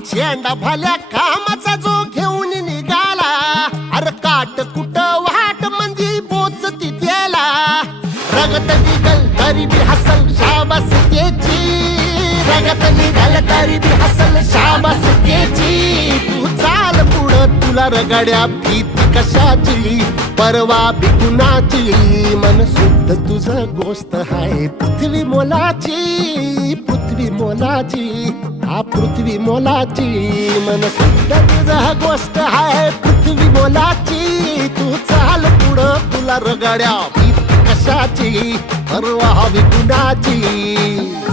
झेंडा भाल्या कामाचा जो घेऊन निघाला, अरे काट कुट वाट म्हणजे पोचती त्याला. रगत निघल तरी बी हसल शाबास त्याची, रगत निघल तरी बी हसल शाबास त्याची. तू चाल पुढं तुला रगड्या भीती कशाची, परवा बी कुणाची. मन शुद्ध तुझं गोष्ट हाय पृथ्वी मोलाची, पृथ्वी मोलाची, हा पृथ्वी मोलाची. मन शुद्ध तुझं गोष्ट हाय पृथ्वी मोलाची. तू चाल पुढं तुला रगड्या भीती कशाची, परवा बी कुणाची.